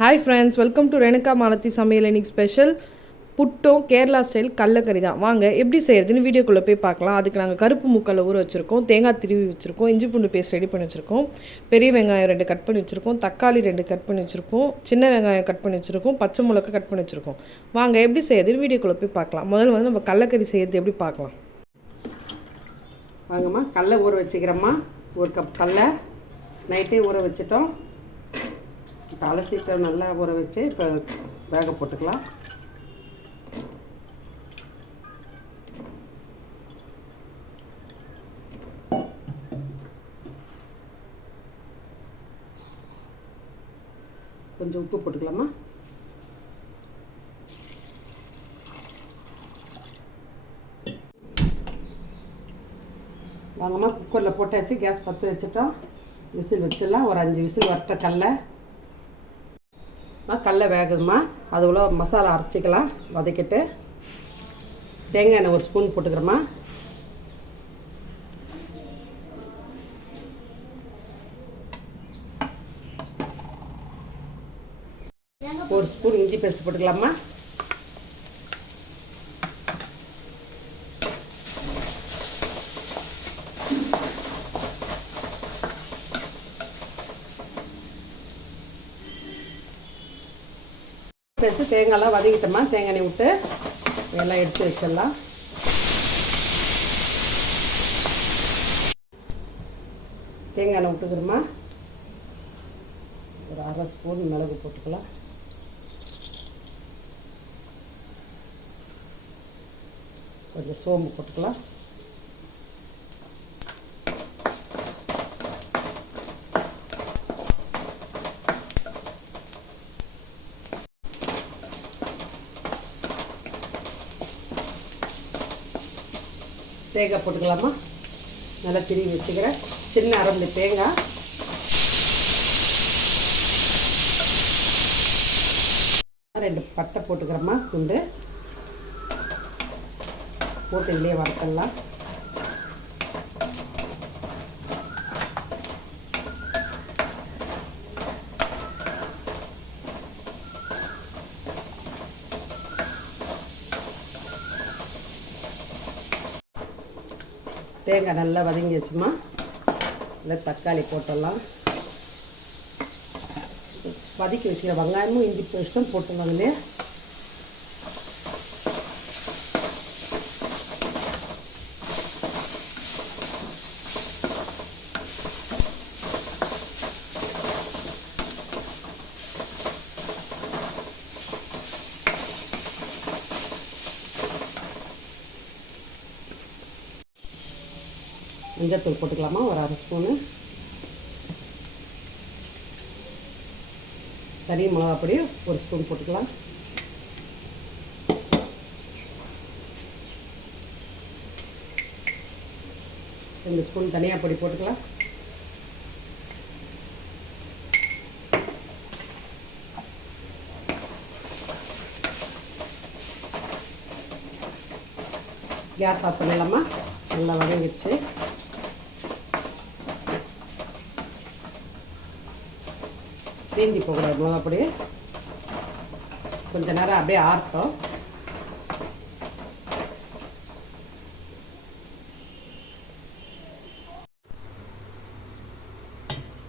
Hi friends, welcome to Renuka Malathi சமையல். இன்னைக்கு special புட்டும் Kerala style கடலக்கறி தான். வாங்க எப்படி செய்யறதுன்னு வீடியோக்குள்ளே போய் பார்க்கலாம். அதுக்கு நாங்கள் கருப்பு முக்கல்ல ஊற வச்சுருக்கோம், தேங்காய் திருவி வச்சுருக்கோம், இஞ்சி பூண்டு பேஸ்ட் ரெடி பண்ணி வச்சுருக்கோம், பெரிய வெங்காயம் 2 கட் பண்ணி வச்சுருக்கோம், தக்காளி 2 கட் பண்ணி வச்சுருக்கோம், சின்ன வெங்காயம் கட் பண்ணி வச்சுருக்கோம், பச்சை மிளகா கட் பண்ணி வச்சுருக்கோம். வாங்க எப்படி செய்யறதுன்னு வீடியோக்குள்ளே போய் பார்க்கலாம். முதல்ல நம்ம கடலக்கறி செய்யறது எப்படி பார்க்கலாம். வாங்கம்மா, கடலை ஊற வச்சுக்கிறோம்மா. 1 கப் கடலை நைட்டே ஊற வச்சுட்டோம். இப்போ அலசிட்டு நல்லா ஊற வச்சு இப்போ வேக போட்டுக்கலாம். கொஞ்சம் உப்பு போட்டுக்கலாமா. வாங்கம்மா, குக்கரில் போட்டாச்சு. கேஸ் பற்ற வச்சுட்டோம். விசில் வச்சிடலாம். ஒரு 5 விசில் வரட்ட கடலை வேகுதுமா. அதுக்குள்ள மசாலா அரைச்சிக்கலாம். வதக்கிட்டு தேங்காய் எண்ணெய் 1 ஸ்பூன் போட்டுக்கிறோமா. ஒரு ஸ்பூன் இஞ்சி பேஸ்ட் போட்டுக்கலாமா. பேஸ்ட்டு தேங்காயெல்லாம் வதக்கிட்டோமா. தேங்காய் எண்ணெய் விட்டு எல்லாம் எடுத்து வச்சிடலாம். தேங்காய் எண்ணெய் விட்டுக்கிறோமா. ஒரு 1/2 ஸ்பூன் மிளகு போட்டுக்கலாம். கொஞ்சம் சோம்பு போட்டுக்கலாம். தேங்காய் போட்டுக்கலாமா. நல்லா திருவி வச்சுக்கிறேன். சின்ன அரம்பு தேங்காய், ரெண்டு பட்டை போட்டுக்கிறோமா. துண்டு போட்டு இதுலேயே வறுத்தலாம். தேங்காய் நல்லா வதங்கி வச்சுமா. இல்லை தக்காளி போட்டுடலாம். வதக்கி வச்சுக்கிற வெங்காயமும் இஞ்சி பேஸ்ட்டும் போட்டுங்க. அதிலே மஞ்சத்தூள் போட்டுக்கலாமா. ஒரு 1/2 ஸ்பூனு. தனி மிளகாப்பொடி 1 ஸ்பூன் போட்டுக்கலாம். ரெண்டு ஸ்பூன் தனியா பொடி போட்டுக்கலாம். கேஸ் ஆஃப் பண்ணிடலாமா. நல்லா வதங்கிடுச்சு. தீண்டி போகக்கூடாது மிளகாப்பொடி. கொஞ்ச நேரம் அப்படியே ஆறட்டும்.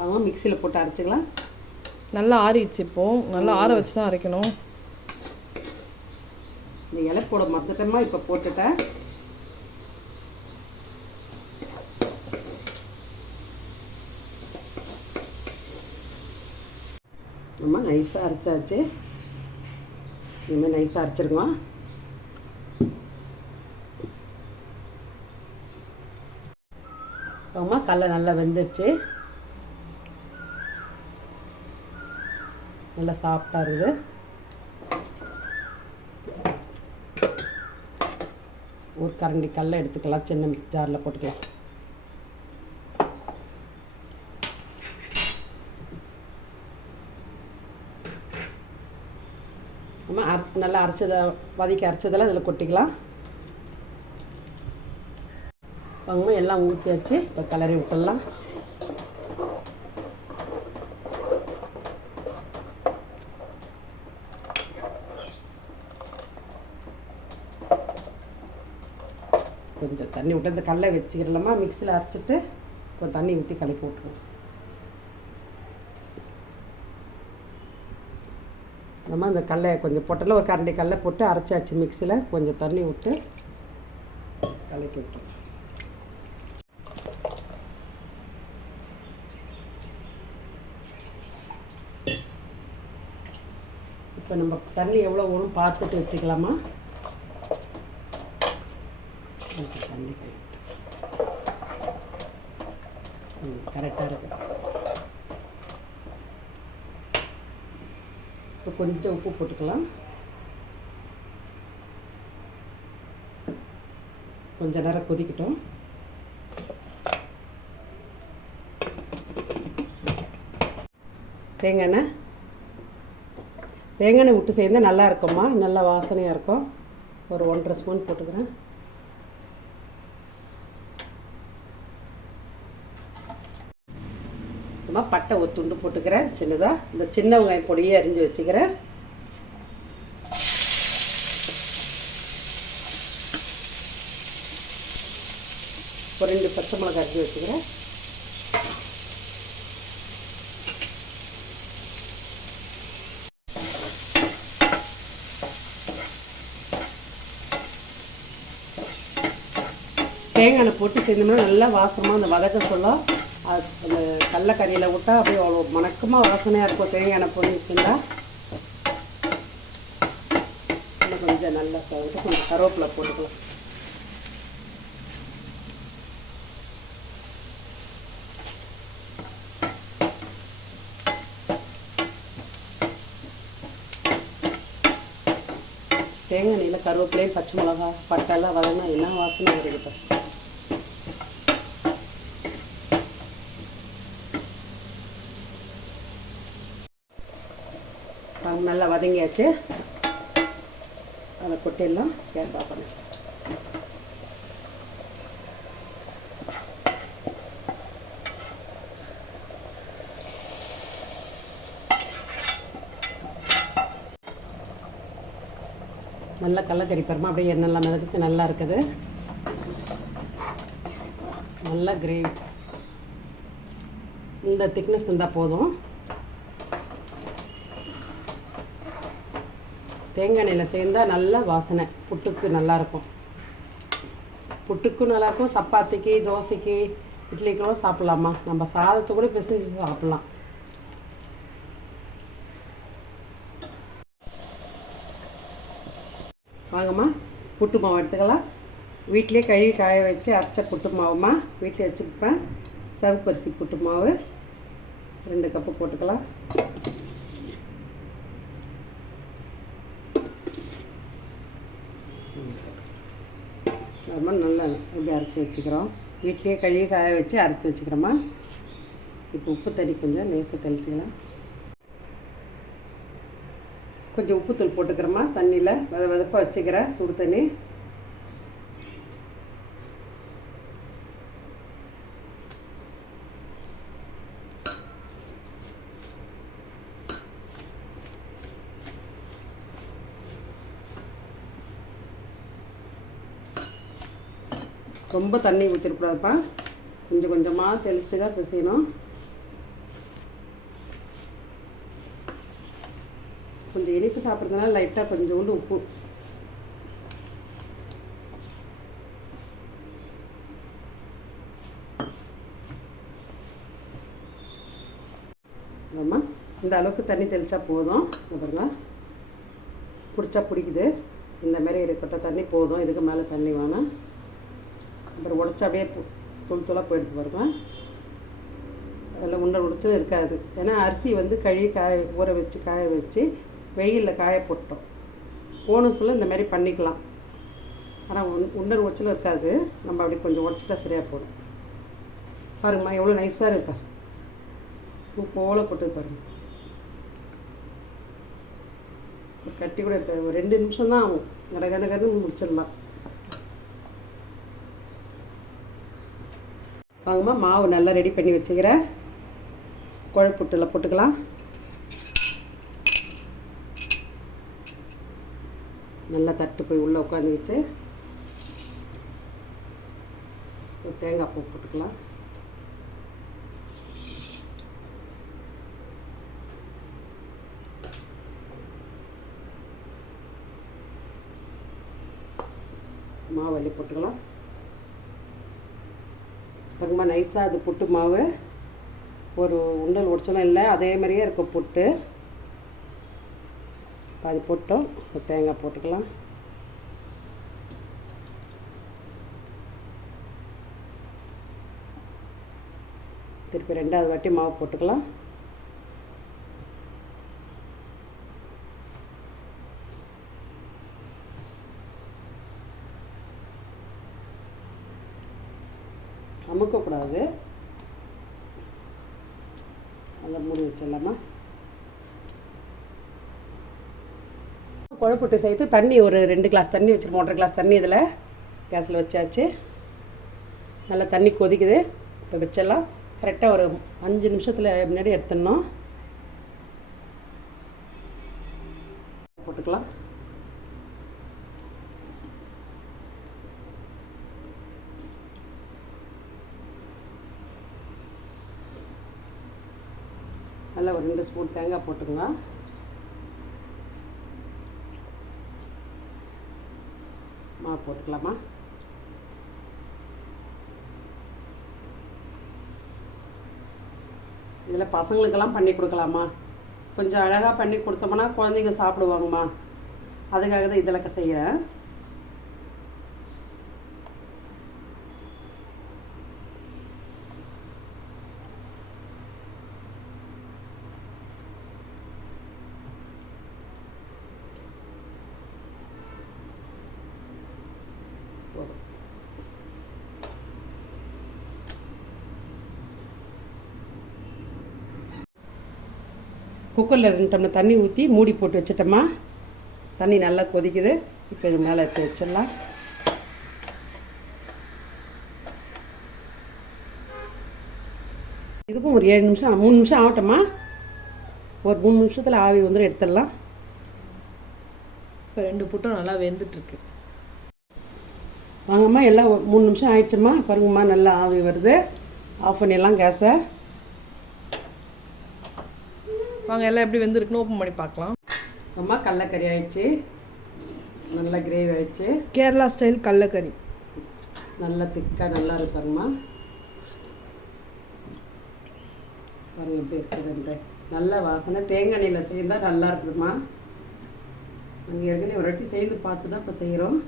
அவங்க மிக்சியில் போட்டு அரைச்சிக்கலாம். நல்லா ஆறிடுச்சு. இப்போது நல்லா ஆற வச்சு தான் அரைக்கணும். இந்த இலை போட மொத்தமாக இப்போ போட்டுட்டேன். நம்ம நைஸாக அரைச்சாச்சு. இனிமேல் நைஸாக அரைச்சிருக்கோம். அப்புறமா கடலை நல்லா வெந்துடுச்சு. நல்லா சாஃப்டாக இருக்குது. ஒரு கரண்டி கடலை எடுத்துக்கலாம். சின்ன ஜாரில் போட்டுக்கலாம். நம்ம நல்லா வதக்கி அரைச்சதெல்லாம் இதில் கொட்டிக்கலாம். எல்லாம் ஊற்றியாச்சு. இப்போ கிளறி விட்டுடலாம். தண்ணி விட்டு இந்த கடலை வச்சுக்கிறலாமா, மிக்சியில் அரைச்சிட்டு கொஞ்சம் தண்ணி ஊற்றி கலக்கி விட்ருவோம். நம்ம இந்த கடலை கொஞ்சம் போட்டாலும் ஒரு கரண்டி கடலை போட்டு அரைச்சாச்சு மிக்சியில், கொஞ்சம் தண்ணி விட்டு கலக்கி விட்டுருவோம். இப்போ நம்ம தண்ணி எவ்வளோ வரும் பார்த்துட்டு வச்சுக்கலாமா. தண்ணி கரெக்டாக இருக்குது. இப்போ கொஞ்சம் உப்பு போட்டுக்கலாம். கொஞ்ச நேரம் கொதிக்கட்டும். தேங்காய் எண்ணெய் விட்டு சேர்ந்தால் நல்லா இருக்கும்மா, நல்லா வாசனையாக இருக்கும். ஒரு 1.5 ஸ்பூன் போட்டுக்கிறேன். அம்மா பட்டை ஒரு துண்டு போட்டுக்கிறேன் சின்னதாக. இந்த சின்ன வெங்காயம் பொடியே அரிஞ்சு வச்சுக்கிறேன். ஒரு 2 பச்சை மிளகாய் அரிஞ்சு வச்சுக்கிறேன். தேங்காய் எண்ணெய் போட்டு சேர்ந்தோம்னா நல்லா வாசமாக அந்த வதக்க சொல்ல அந்த கடலக்கறியில் விட்டால் அப்படியே அவ்வளோ மணக்கமாக வாசனையாக இருக்கும். தேங்காய் எண்ணெய் போட்டு சேர்ந்தால் கொஞ்சம் நல்லா கொஞ்சம் கருவேப்பிலை போட்டுக்கலாம். தேங்காய் எண்ணெயில் கருவேப்பிலையும் பச்சை மிளகா பட்டெல்லாம் வதங்கினா என்ன வாசனை வருது. நல்லா வதங்கியாச்சு. அதை கொட்டிடலாம். கேஸ் ஆஃப் பண்ணு. நல்லா கடலக்கறி பாருமா, அப்படியே எண்ணெய்லாம் மிதக்குது, நல்லா இருக்குது. நல்லா கிரேவி இந்த திக்னஸ் இருந்தால் போதும். தேங்காய் எண்ணெயில் சேர்ந்தால் நல்லா வாசனை, புட்டுக்கு நல்லாயிருக்கும். புட்டுக்கும் நல்லாயிருக்கும், சப்பாத்திக்கு தோசைக்கு இட்லிக்கெல்லாம் சாப்பிட்லாமா. நம்ம சாதத்தை கூட பிசைஞ்சு சாப்பிட்லாம். வாங்கம்மா புட்டு மாவு எடுத்துக்கலாம். வீட்டிலே கழுவி காய வச்சு அரைச்ச புட்டு மாவுமா வீட்டிலே வச்சுருப்பேன். சவுப்பரிசி புட்டு மாவு 2 கப்பு போட்டுக்கலாம். அது மாதிரி நல்லா இப்படி அரைச்சி வச்சுக்கிறோம். வீட்டிலே கழுவி காய வச்சு அரைச்சி வச்சுக்கிறோமா. இப்போ உப்பு தண்ணி கொஞ்சம் லேசாக தெளிச்சிக்கலாம். கொஞ்சம் உப்புத்தூள் போட்டுக்கிறோமா. தண்ணியில் வெதப்பாக வச்சுக்கிறேன் சுடு தண்ணி. ரொம்ப தண்ணி ஊற்றிடக்கூடாதுப்பா, கொஞ்சம் கொஞ்சமாக தெளித்து தான் பிசையணும். கொஞ்சம் இனிப்பு சாப்பிட்றதுனால லைட்டாக கொஞ்சோண்டு உப்பு. ஆமாம், இந்த அளவுக்கு தண்ணி தெளித்தா போதும். பாருங்க, பிடிச்சா பிடிக்குது. இந்த மாதிரி இருக்கட்டும், தண்ணி போதும். இதுக்கு மேலே தண்ணி வேணாம். அப்புறம் உடச்சா அப்படியே தூள் தூளாக போயிடுது பாருங்க. அதில் உண்டை உடைச்சும் இருக்காது. ஏன்னா அரிசி வந்து கழுவி ஊற வச்சு காய வச்சு வெயிலில் காய போட்டோம். போன சொல்ல இந்த மாதிரி பண்ணிக்கலாம். ஆனால் உண்டை உடச்சலும் இருக்காது. நம்ம அப்படி கொஞ்சம் உடச்சிட்டா சரியாக போடும். பாருங்கம்மா எவ்வளோ நைஸாக இருக்கா. பூ போல போட்டு பாருங்கள். கட்டி கூட இருக்காது. ஒரு 2 நிமிஷம் தான் ஆகும். கடகடகன்னு முடிச்சிடலாம். வாங்கம்மா மாவு நல்லா ரெடி பண்ணி வச்சுக்கிறேன். குழப்புட்டில் போட்டுக்கலாம். நல்லா தட்டு போய் உள்ளே உட்காந்துக்கிச்சு. தேங்காய் பூ போட்டுக்கலாம். மாவு அள்ளி போட்டுக்கலாம். ரொம்ப நைஸாக அது புட்டு மாவு, ஒரு உண்டல் உடச்சலாம் இல்லை, அதே மாதிரியே இருக்கும் புட்டு. பாதி போட்டோம். தேங்காய் போட்டுக்கலாம். திருப்பி ரெண்டாவது வாட்டி மாவு போட்டுக்கலாம். அமுக்கக்கூடாது, அதை மூடி வச்சிடலாமா. குழப்புட்டு சேர்த்து தண்ணி ஒரு 2 கிளாஸ் தண்ணி வச்சுருக்கோம். 1.5 கிளாஸ் தண்ணி இதில் கேஸில் வச்சாச்சு. நல்லா தண்ணி கொதிக்குது. இப்போ வச்சிடலாம். கரெக்டாக ஒரு 5 நிமிஷத்தில் முன்னாடி எடுத்துடணும். போட்டுக்கலாம். நல்லா ஒரு 2 ஸ்பூன் தேங்காய் போட்டுங்க. மாவு போட்டுக்கலாமா. இதில் பசங்களுக்கெல்லாம் பண்ணி கொடுக்கலாமா. கொஞ்சம் அழகாக பண்ணி கொடுத்தோம்னா குழந்தைங்க சாப்பிடுவாங்கம்மா. அதுக்காக தான் இதில் செய்கிறேன். குக்கரில் 2 டம்ளர் தண்ணி ஊற்றி மூடி போட்டு வச்சிட்டோமா. தண்ணி நல்லா கொதிக்குது. இப்போ இது மேலே எடுத்து வச்சிடலாம். இதுக்கும் ஒரு 7 நிமிஷம் 3 நிமிஷம் ஆகட்டோமா. ஒரு 3 நிமிஷத்தில் ஆவி வந்துடும், எடுத்துடலாம். இப்போ 2 புட்டும் நல்லா வெந்துட்டுருக்கு. வாங்கம்மா, எல்லாம் 3 நிமிஷம் ஆயிடுச்சுமா. பாருங்கம்மா, நல்லா ஆவி வருது. ஆஃப் பண்ணிடலாம் கேஸை. வாங்க, எல்லாம் எப்படி வெந்திருக்குன்னு ஓப்பன் பண்ணி பார்க்கலாம். அம்மா, கடலக்கறி ஆயிடுச்சு. நல்லா கிரேவி ஆயிடுச்சு. கேரளா ஸ்டைல் கடலக்கறி நல்லா திக்காக நல்லா இருப்பாருங்கம்மா. பாருங்கள் எப்படி இருக்குதுன்ட்டு. நல்ல வாசனை. தேங்காய் எண்ணெயில் செய்தால் நல்லா இருக்குதுமா. நாங்கள் ஏற்கனவே ஒரு வாட்டி செய்து பார்த்து தான் இப்போ செய்கிறோம்.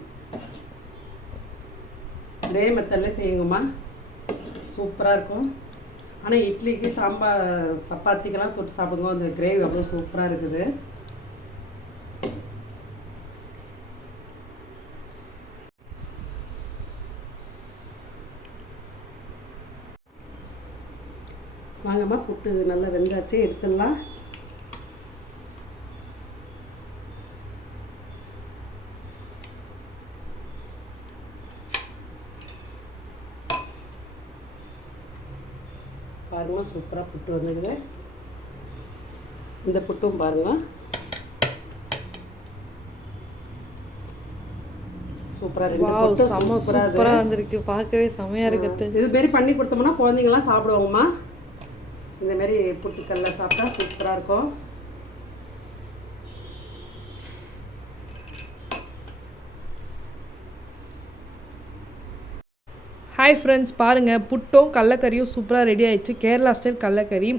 இதே மெத்தடில் செய்யுங்கம்மா, சூப்பராக இருக்கும். ஆனால் இட்லிக்கு சாம்பார் சப்பாத்திக்கெல்லாம் தொட்டு சாப்பிடுங்க. அந்த கிரேவி அவ்வளோ சூப்பராக இருக்குது. வாங்கம்மா, புட்டு நல்லா வெந்தாச்சு, எடுத்துடலாம். பாருங்கள், சூப்பராக புட்டு வந்துக்குது. இந்த புட்டும் பாருங்கள் சூப்பராக சூப்பராக வந்திருக்கு. பார்க்கவே செமையாக இருக்குது. இது மாரி பண்ணி கொடுத்தோம்னா குழந்தைங்களாம் சாப்பிடுவாங்கம்மா. இந்த மாதிரி புட்டுக்கல்ல சாப்பிட்டா சூப்பராக இருக்கும். ஹாய் ஃப்ரெண்ட்ஸ், பாருங்கள், புட்டும் கடலக்கறியும் சூப்பராக ரெடி ஆகிடுச்சு. கேரளா ஸ்டைல் கடலக்கறி.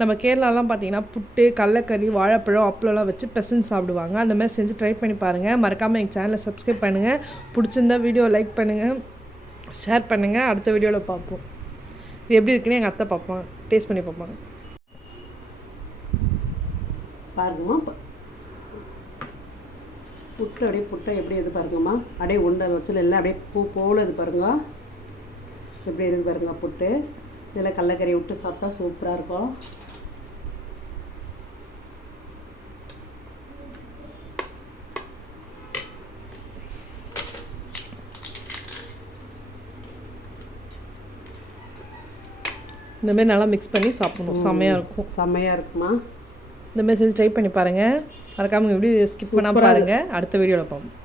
நம்ம கேரளாலாம் பார்த்தீங்கன்னா புட்டு, கடலக்கறி, வாழைப்பழம், அப்பளம்லாம் வச்சு பெசஞ்சு சாப்பிடுவாங்க. அந்த மாதிரி செஞ்சு ட்ரை பண்ணி பாருங்கள். மறக்காமல் எங்கள் சேனலை சப்ஸ்கிரைப் பண்ணுங்கள். பிடிச்சிருந்தா வீடியோ லைக் பண்ணுங்கள், ஷேர் பண்ணுங்கள். அடுத்த வீடியோவில் பார்ப்போம். இது எப்படி இருக்குன்னு எங்கள் அத்தை பார்ப்பாங்க, டேஸ்ட் பண்ணி பார்ப்பாங்க. பாருங்கம்மா, புட்டு அப்படியே புட்டை எப்படி இது பாருங்கம்மா. அப்படியே உண்டை வச்சுல இல்லை, அப்படியே பூ போல் இது பாருங்க. எப்படி இருக்கு பாருங்க புட்டு. இதில் கடலக்கறி விட்டு சாப்பிட்டா சூப்பராக இருக்கும். இந்தமாரி நல்லா மிக்ஸ் பண்ணி சாப்பிடணும். செம்மையாக இருக்கும். செம்மையாக இருக்குமா. இந்தமாரி செஞ்சு ட்ரை பண்ணி பாருங்கள். மறக்காமல் வீடியோ ஸ்கிப் பண்ணாமல் பாருங்கள். அடுத்த வீடியோவில் பார்ப்போம்.